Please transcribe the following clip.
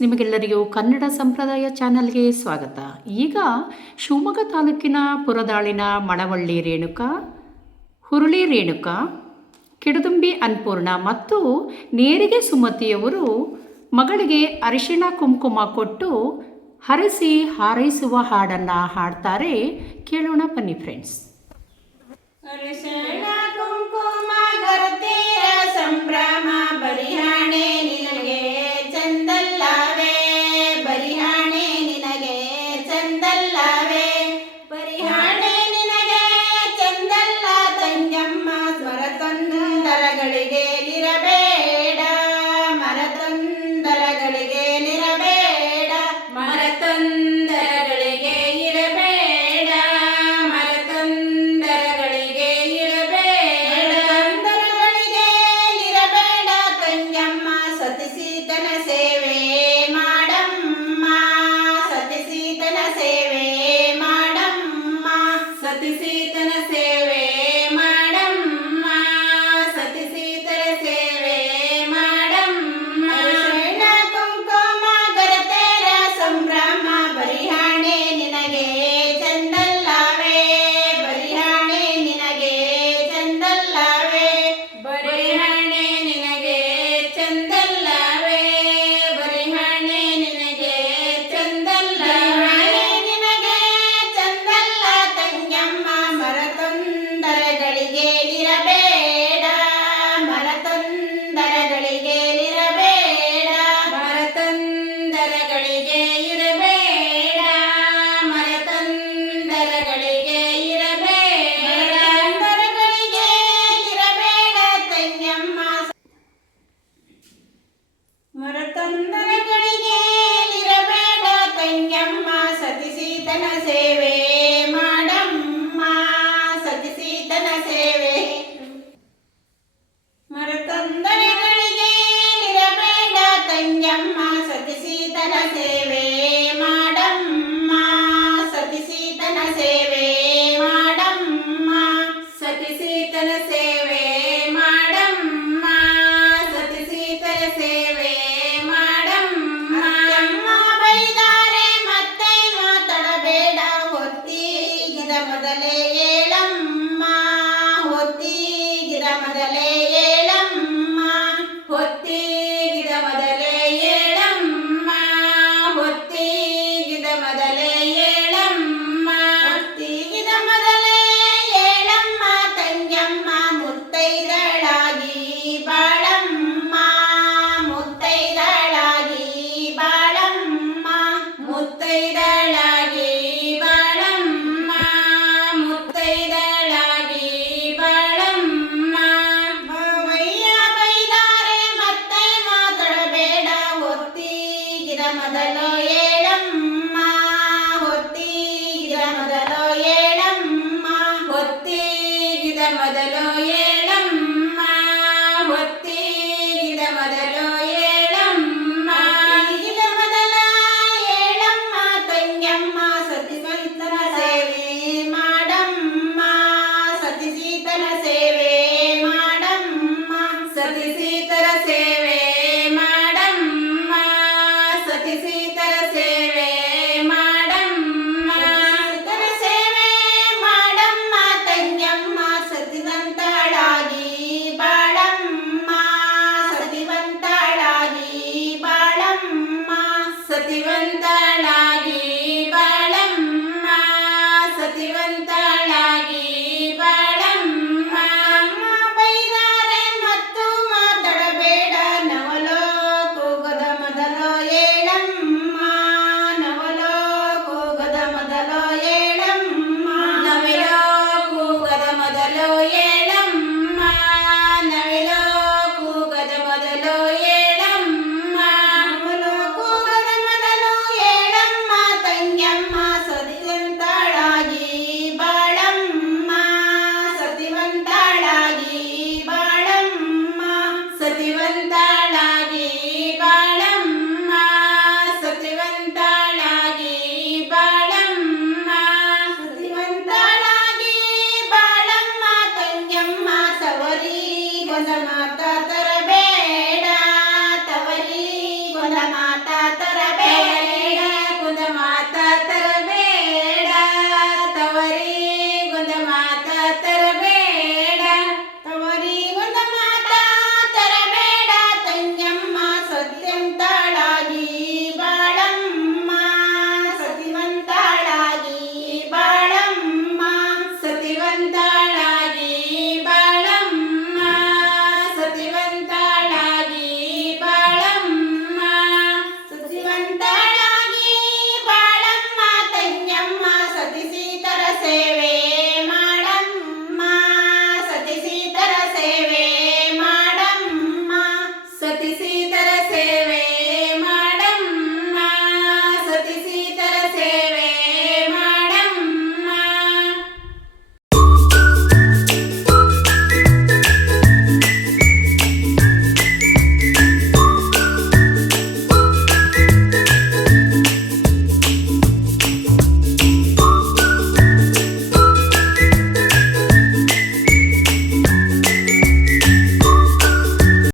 ನಿಮಗೆಲ್ಲರಿಗೂ ಕನ್ನಡ ಸಂಪ್ರದಾಯ ಚಾನಲ್ಗೆ ಸ್ವಾಗತ. ಈಗ ಶಿವಮೊಗ್ಗ ತಾಲೂಕಿನ ಪುರದಾಳಿನ ಮಳವಳ್ಳಿ ರೇಣುಕಾ, ಹುರುಳಿ ರೇಣುಕಾ, ಕಿಡದುಂಬಿ ಅನ್ನಪೂರ್ಣ ಮತ್ತು ನೇರಿಗೆ ಸುಮತಿಯವರು ಮಗಳಿಗೆ ಅರಿಶಿಣ ಕುಂಕುಮ ಕೊಟ್ಟು ಹರಸಿ ಹಾರೈಸುವ ಹಾಡನ್ನು ಹಾಡ್ತಾರೆ. ಕೇಳೋಣ ಬನ್ನಿ ಫ್ರೆಂಡ್ಸ್. ಅರಿಶಿಣ ಕುಂಕುಮ ಗರತೀರ ಸಂಭ್ರಮ ಬರಿಹಾಣೆ ನಿನಗೆ ಚಂದಲ್ಲವೇ, ಬರಿಹಾಣೆ ನಿನಗೆ ಚಂದಲ್ಲವೇ, ಬರಿಹಾಣೆ ನಿನಗೆ ಚಂದಲ್ಲ ತಂಜಮ್ಮ. ಮರತೊಂದರಗಳಿಗೆ ನಿರಬೇಡ, ಮರತೊಂದರಗಳಿಗೆ ನಿರಬೇಡ, ಮರತೊಂದರಗಳಿಗೆ ಇರಬೇಡ, ಮರತೊಂದರಗಳಿಗೆ ಇರಬೇಡ, ಮರತೊಂದರಗಳಿಗೆ ಇರಬೇಡ ತಂಜಮ್ಮ. ಸತಿಸೀತನ ಸೇವೆ ಮಾಡಮ್ಮ, ಸತಿಸೀತನ ಸೇವೆ ಮಾಡಮ್ಮ, ಸತಿಸೀತನ ಸೇವೆ ಮಾಡಮ್ಮ, ಸತಿಸೀತನ ಸೇವೆ ಮಾಡಮ್ಮ. ಅರಿಶಿಣ ಕುಂಕುಮ ಗರತೆರ ಸಂಭ್ರಮ ಬರಿಹಾಣೆ ನಿನಗೆ ಚಂದಲ್ಲವೇ, ಬರಿಹಾಣೆ ನಿನಗೆ ಚಂದಲ್ಲವೇ, ಬರಿಹಾಣೆ ನಿನಗೆ ಚಂದಲ್ಲವೇ, ಬರಿಹಾಣೆ ನಿನಗೆ ಚಂದಲ್ಲವೇ, ನಿನಗೆ ಚಂದಲ್ಲ ತಂಜಮ್ಮ. ಮರತೊಂದರಗಳಿಗೆ ನಿರಬೇಡ, ಮರತೊಂದರಗಳಿಗೆ ನಿರಬೇಡ, ಮರತೊಂದರಗಳಿಗೆ ಇರಬೇಡ, ಮರತೊಂದರಗಳಿಗೆ ಇರಬೇಡ, ಮರತೊಂದರಗಳಿಗೆ ಇರಬೇಡ ತಂಜಮ್ಮ. ಮರತೊಂದರಗಳಿಗೆ ಇರಬೇಡ ತಂಜಮ್ಮ. ಸತಿಸೀತನ ಸೇವೆ ಮಾಡಮ್ಮ, ಸತಿಸೀತನ ಸೇವೆ. ಮರತೊಂದರಗಳಿಗೆ ಇರಬೇಡ ತಂಜಮ್ಮ. ಸತಿಸೀತನ ಸೇವೆ ಮಾಡಮ್ಮ, ಸತಿಸೀತನ ಸೇವೆ ಮಾಡಮ್ಮ, ಸತಿಸೀತನ ಸೇವೆ ಮಾಡಮ್ಮ, ಸತಿಸೀತನ ಸೇವೆ ಮಾಡಮ್ಮ. ಅಮ್ಮ ಬೈದಾರೆ ಮತ್ತೆ ಮಾತಾಡಬೇಡ, ಹೊತ್ತಿಗಿದ ಮೊದಲೇ ಏಳಮ್ಮ, ಹೊತ್ತಿಗಿದ ಮೊದಲೇ ಏಳಮ್ಮ, ಹೊತ್ತಿಗಿದ ಮೊದಲೇ ಏಳಮ್ಮ, ಹೊತ್ತಿಗಿದ ಮೊದಲೇ ಏಳಮ್ಮ, ಹೊತ್ತಿಗಿದ ಮೊದಲೇ ಏಳಮ್ಮ ತಂಜಮ್ಮ. ಮುತ್ತೈದಳಾಗಿ ಬಾಳಮ್ಮ, ಮುತ್ತೈದಳಾಗಿ ಬಾಳಮ್ಮ, ಮುತ್ತೈದಳಾಗಿ